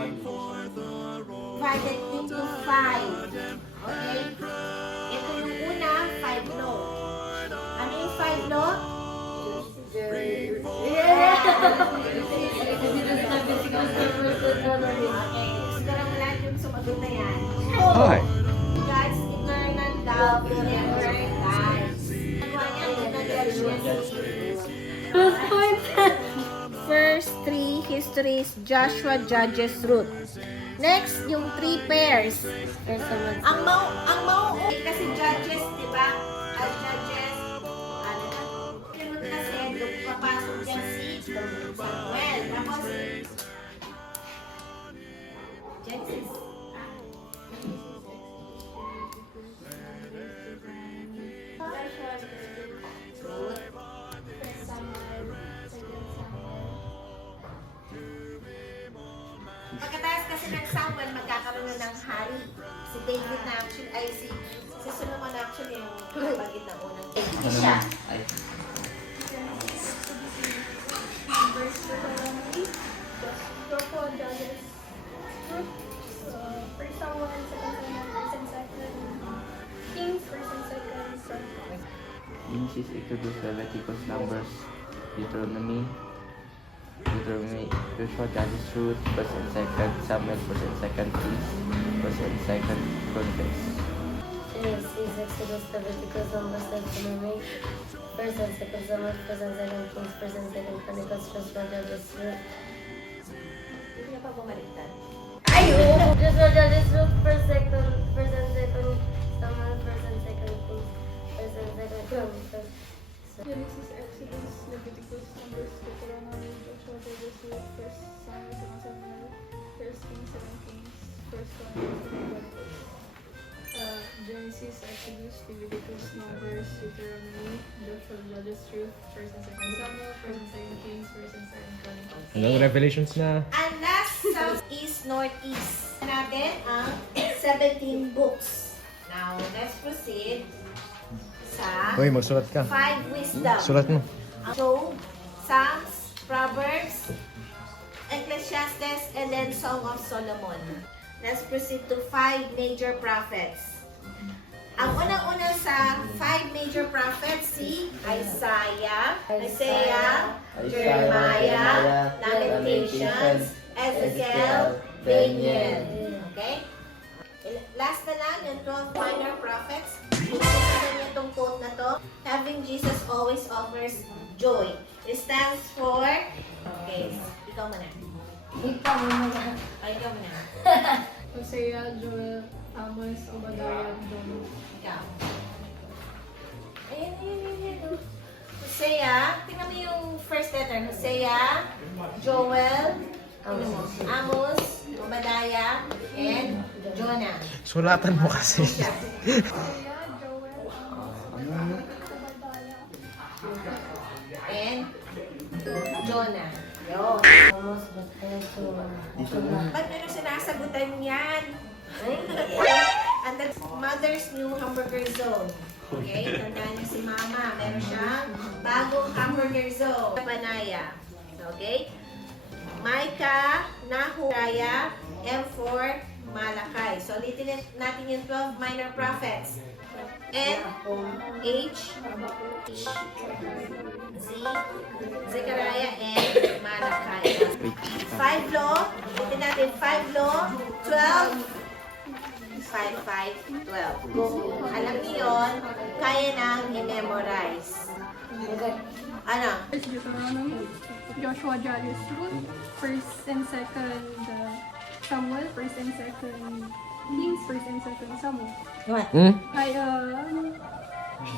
Divided into 5. Okay? Ito yung una, 5 law. Ano yung 5 law? Okay. Siguro mo lahat yung sumagot na yan. Hi. God's eternal love never dies. First 3 histories, Joshua, Judges, Ruth. Next, yung 3 pairs. Ang mauuwi kasi Judges, di ba? Judges, ano na? Ruth kasi, doon papasok dyan si Samuel. Tapos, Genesis. Pagkatapos kasi ng Samuel, magkakaroon na ng hari. Si David na actually, ay si Solomon actually yung kapagit ng unang David siya. First Samuel, second Samuel, first and second Kings, first and second Samuel. Genesis, Exodus, Leviticus, Numbers, Deuteronomy, Joshua, Judges, Ruth, first and second Samuel, first and second Kings, first and second Chronicles. Genesis, Exodus, Leviticus, Numbers, Deuteronomy, first and second Samuel, first and second Kings, first and second Chronicles, Joshua, Judges, Ruth. Hindi niya pa bumaliktad. Joshua, Judges, Ruth, first and second Samuel, first and second Kings, first and second Chronicles. Genesis, Exodus, Leviticus, Numbers, Deuteronomy, Joshua, Judges, Ruth, first Samuel, second Samuel, first Kings, second Kings, first Chronicles, second Chronicles. Genesis, Exodus, Leviticus, Numbers, Deuteronomy, Joshua, Judges, Ruth, first and second Samuel, first and second Kings, first and second Chronicles. Hello, Revelations na. Ang last, south, east, northeast. Natin ang 17 books. Now, let's proceed sa Uy, magsulat ka. 5 wisdom. Sulat mo. Job, Psalms, Proverbs, Ecclesiastes, and then Song of Solomon. Let's proceed to 5 major prophets. Ang unang-una sa 5 major prophets, si Isaiah, Jeremiah, Lamentations, Ezekiel, Daniel. Okay? Last na lang, yung 12 minor prophets. Ano niyo itong quote na to? Having Jesus always offers joy. It stands for... Okay, ikaw muna. Ay, ikaw muna. Hosea, Joel, Amos, Obadiah, Jonah. Ikaw. Ayun. Hosea, tingnan mo yung first letter. Hosea, Joel, Amos, Obadiah, and Jonah. Sulatan mo kasi. Hosea, Joel, Amos, Obadiah. And Jonah. Yun. Almost, but I have to... Ba't nyo sinasagutan yan? And that's Mother's New Hamburger Zone. Okay? Tandaan niyo si Mama. Meron siyang bagong hamburger zone. Panaya. Okay? Micah, Nahum, Raya, M4, Malakay. So, ulitin natin yung 12 minor prophets. N, H, Z, Zechariah, and Malakay. 5 law. Ulitin natin 5 law, 12, 5, 5, 12. Alam niyo yun, kaya nang i-memorize. Ano? First Deuteronomy, Joshua, Judges, Ruth, first and second Samuel, first and second Kings, first and second Samuel. What? Ay,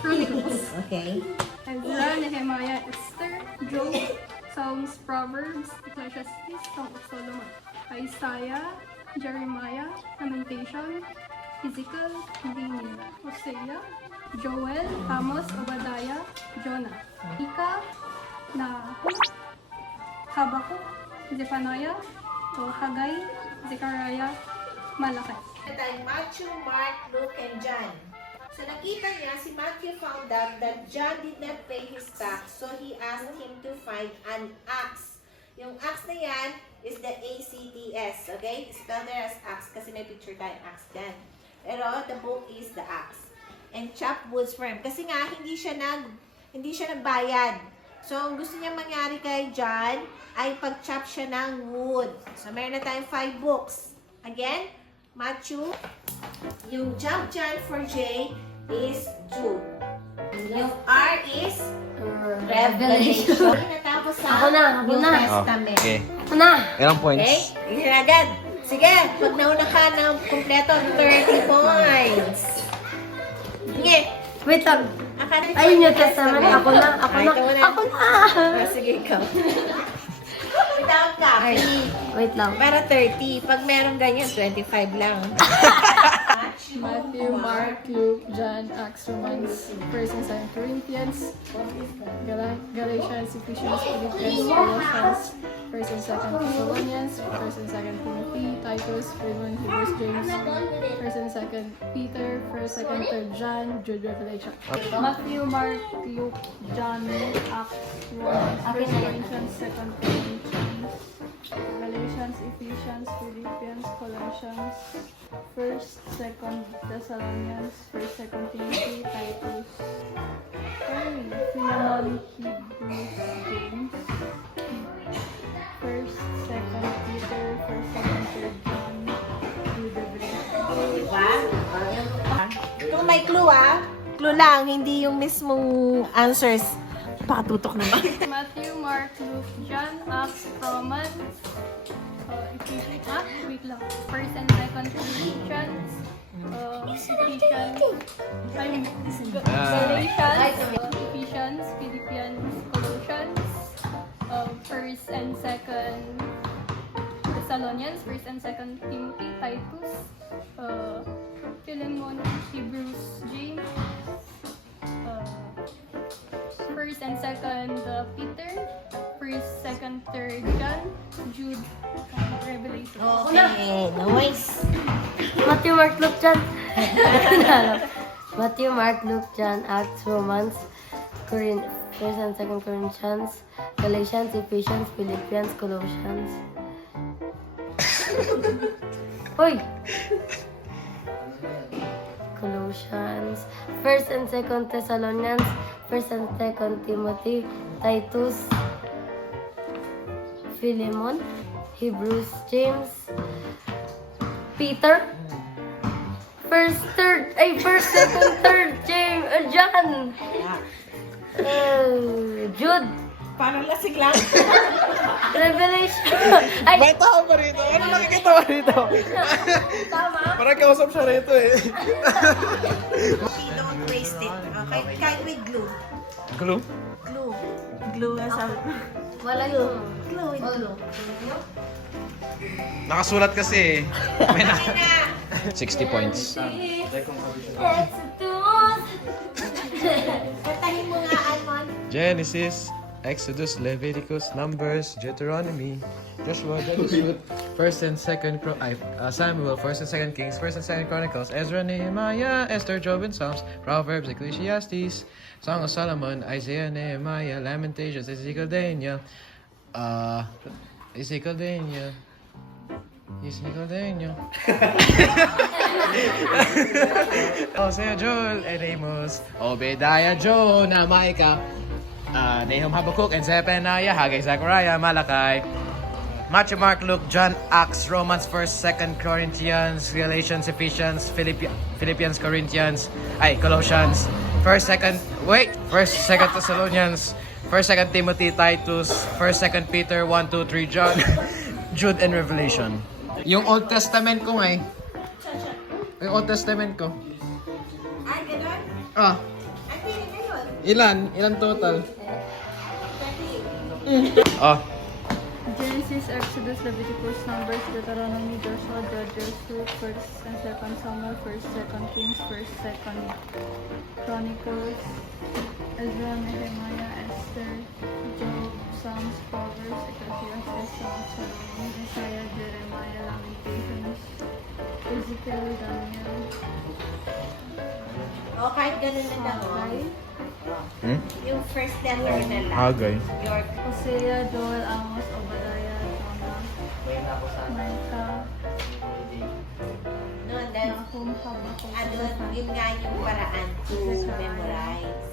Chronicles. Okay. Ezra, Nehemiah, Esther, Job, Psalms, Proverbs, Ecclesiastes, Song of Solomon, Isaiah, Jeremiah, Lamentation, Ezekiel, Daniel, Hosea, Joel, Amos, Obadiah, Jonah, Micah, Nahum, Habakkuk, Zephaniah, Haggai, Zechariah, Malachi. Tayo, Matthew, Mark, Luke, and John. So nakita niya, si Matthew found out that John did not pay his tax, so he asked him to find an axe. Yung axe na yan, is the ACTS, okay? Spell there as axe kasi may picture tayong axe dyan. Pero the book is the axe. And chop woods for him. Kasi nga, hindi siya nagbayad. So, ang gusto niya mangyari kay John ay pag-chop siya ng wood. So, meron na tayong 5 books. Again, Matthew. Yung chop John for J is Jude. Yung R is Revelation. Natapos sa Ako na. New Testament. Okay. Ako na. Ilang Okay? points? Yan agad. Sige, pag nauna ka ng kompleto, 30 points. Sige. Wait lang. Akala ko Ay, New New Testament. Ako na. Ako Ay, na. ikaw na. Ako na. Ah, sige, ikaw. Without copy. Wait lang. Para 30. Pag meron ganyan, 25 lang. Matthew, Mark, Luke, John, Acts, Romans, 1st and 2nd Corinthians, Galatians, Ephesians, Philippians, Colossians, 1st and 2nd Thessalonians, 1st and 2nd Timothy, Titus, Philemon, Hebrews, James, 1st and 2nd Peter, 1st, 2nd, 3rd John, Jude, Revelation. Matthew, Mark, Luke, John, Acts, Romans, 1st Corinthians, 2nd Corinthians, Galatians, Ephesians, Philippians, Colossians, 1st, 2nd Thessalonians, 1st, 2nd Timothy, Titus, Philemon, Hebrews, James, 1st, 2nd Peter, 1st, 2nd, 3rd John, Jude, Revelation. Diba? Kung may clue clue lang, hindi yung mismong answers. Pakatutok naman. Matthew, Mark, Luke, John, Acts, Romans, Ephesians, wait lang, 1st and 2nd Corinthians, Ephesians, Galatians, Ephesians, Philippians, Colossians, 1st and 2nd Thessalonians, 1st and 2nd Timothy, Titus, Philemon, Hebrews, James, 1st and 2nd Peter, 1st, 2nd, 3rd John, Jude, Revelation. Okay, nice. Matthew, Mark, Luke, John. Matthew, Mark, Luke, John, Acts, Romans, 1st and 2nd Corinthians, Galatians, Ephesians, Philippians, Colossians. Hoy! Colossians, 1st and 2nd Thessalonians, 1st and 2nd Timothy, Titus, Philemon, Hebrews, James, Peter, 1st, 2nd, 3rd, James, John, Jude, Parang lasing lang. Revelation. Ay, May tao pa rito? Ano nakikita mo rito? tama. Parang kausap siya rito eh. Okay, don't waste it. Okay, kahit with glue. Glue? Glue. Glue ang sabi. Wala yung... Glue with glue. Nakasulat kasi eh. May na... Okay na. 60 points. Kantahin mo nga, Almon. Genesis, Exodus, Leviticus, Numbers, Deuteronomy, Joshua, Judges, 1st and 2nd Samuel, 1st and 2nd Kings, 1st and 2nd Chronicles, Ezra, Nehemiah, Esther, Job, and Psalms, Proverbs, Ecclesiastes, Song of Solomon, Isaiah, Nehemiah, Lamentations, Ezekiel, Daniel, Hosea, Joel, and Amos, Obadiah, Jonah, Micah, Nahum, Habakkuk, and Zephaniah, Haggai, Zechariah, Malachi, Matthew, Mark, Luke, John, Acts, Romans, 1st, 2nd Corinthians, Galatians, Ephesians, Philippians, Corinthians, Colossians, 1st, 2nd Thessalonians, 1st, 2nd Timothy, Titus, 1st, 2nd Peter, 1, 2, 3 John, Jude, and Revelation. Yung Old Testament ko nga eh. Yung Old Testament ko. Ay, gano'n? Ah, Ay, hindi na yun. ilan total? Oh, Genesis, Exodus, Leviticus, Numbers, Deuteronomy, Joshua, Judges, Luke, 1st and 2nd Samuel, 1st, 2nd Kings, 1st, 2nd Chronicles, Ezra, Nehemiah, Esther, Job, Psalms, Proverbs, Ecclesiastes, Song of Solomon, Isaiah, Jeremiah, Lamentations, Ezekiel, Daniel, O, kahit gano'n na lang. Haggai, Yung first letter na lang. Haggai. Your Hosea, Joel, Amos, Obadiah, Jonah, Micah, No, and then, Nahum, Habakkuk, ano, Zephaniah, yun nga yung paraan to memorize.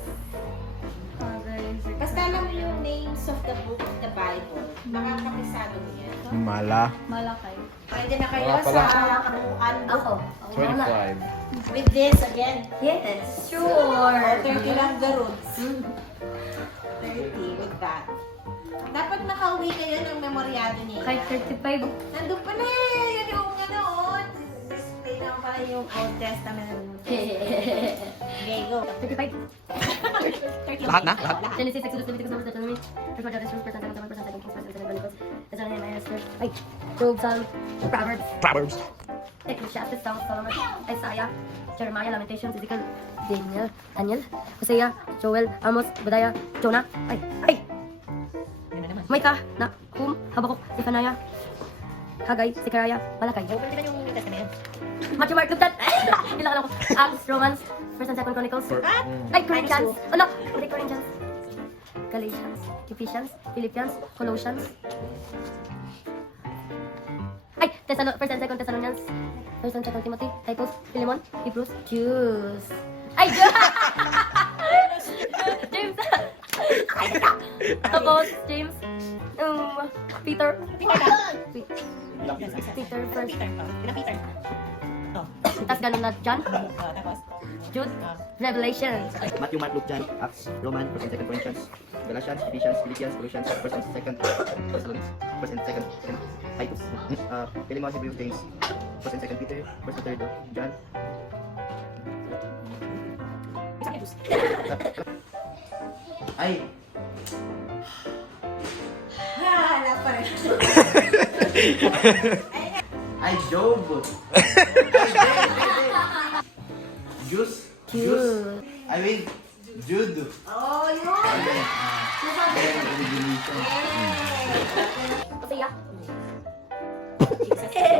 Haggai, Basta alam mo yung names of the book of the Bible. Makakabisado mo yan. Mala. Malakay. Pwede na kayo Wala pala. sa kabuuan book. Ako. 25. With this, again, Yes, sure. 30 lang the roots. 30 with that. Dapat nakauwi kayo ng memoryado niya. Kahit 35. Nandun pala eh. Yun yung ano, display na pala yung Old Testament. Okay, go. 35. Lahat na? Lahat? Genesis, Exodus, Leviticus, Numbers, Deuteronomy, First Judges, First Samuel, First Second Kings, First Chronicles, Ezra, Nehemiah, Esther, ay, Job, Psalm, Proverbs, Proverbs. Ecclesiastes, Psalms, Solomon, Isaiah, Jeremiah, Lamentations, Ezekiel, Daniel, Hosea, Joel, Amos, Obadiah, Jonah, ay, Micah, Nahum, Habakkuk, Zephaniah, Haggai, Zechariah, Malakay. Open din yung New Testament. Matthew, Mark, Luke, ilang ako, Acts, Romans, First and Second Chronicles, ay, Corinthians, ala, hindi Corinthians, Galatians, Ephesians, Philippians, Colossians, ay, First and Second Thessalonians, First and Second Timothy, Titus, Philemon, Hebrews, Jews, ay, James, tapos, James, Peter, Peter first, tapos ganun na, John, Jude, Revelation, Matthew, Mark, Luke, John, Acts, Roman, 1st and 2nd Corinthians, Galatians, Ephesians, Philippians, Colossians, 1st and 2nd Thessalonians, 1st and 2nd Titus, Philemon, Hebrews, James, 1st and 2nd Peter, 1st and 3rd John. Ay, Wala pa rin. ay, Job. Juice. Jude, I mean, Jude. Oh, yun! Hosea,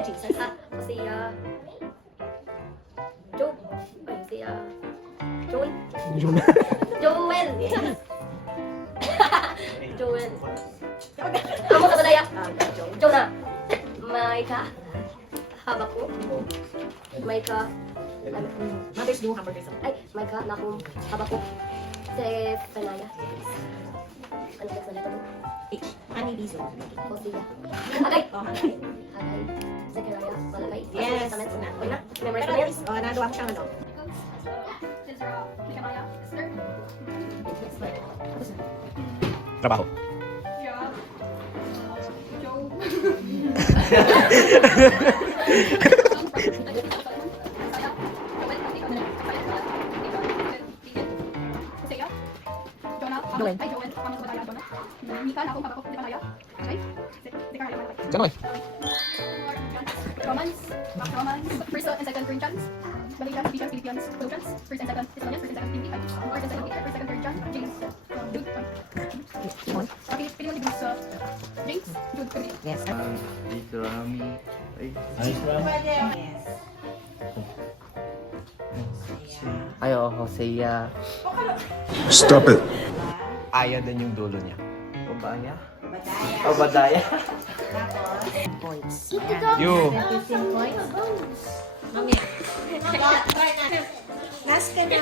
Jesus. Hosea, Job, ay, Hosea, Joel, Joel, Joel, Amos, Obadiah, Jonah, Micah, Habakkuk, Micah, Mother's New Hamburger Zone. ay, Micah, Nahum, Habakkuk, Zephaniah, ano text na dito? H. Honey Bee Zone. Hosea, Haggai, Oh, Haggai. Haggai, Zechariah, Malakay, Yes. Testament, okay na, memorize Pero mo at yan? least, nagawa ko siyang ano. Ezra, Nehemiah, Esther, Trabaho. Job, Job, Hosea, Jonah, Joel. ay, Joel, Amos, Obadiah, Jonah, Micah, Nahum, Habakkuk, Zephaniah, ay, Zechariah, Malakay. Saan mo Romans, First and Second Corinthians, Galatians, Ephesians, Philippians, Colossians, First and Second Thessalonians, First and Second Timothy, First and Second Peter, First and Second John, James, Jude, Philemon, Hebrews, James, Jude, Corinthians. Yes. Deuteronomy. Ay, Pwede. Yes. Ay, oh, Hosea. Stop it. Aya din yung dulo niya. Obaya. Badaya. Obadaya. Tapos, points. You. 15 points. Mamaya. Try na. Last ka na.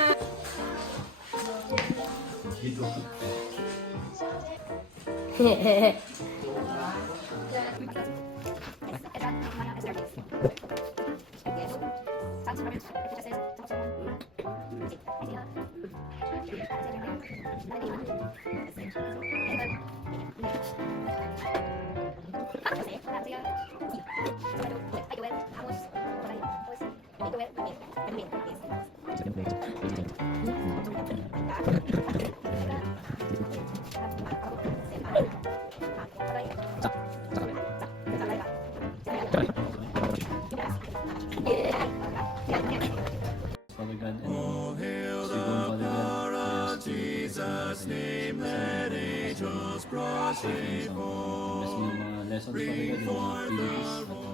Father God, and Sigmund, Father God, Jesus' name, let angels prostrate. Bless mo yung mga lessons, Father God, yung mga activities, at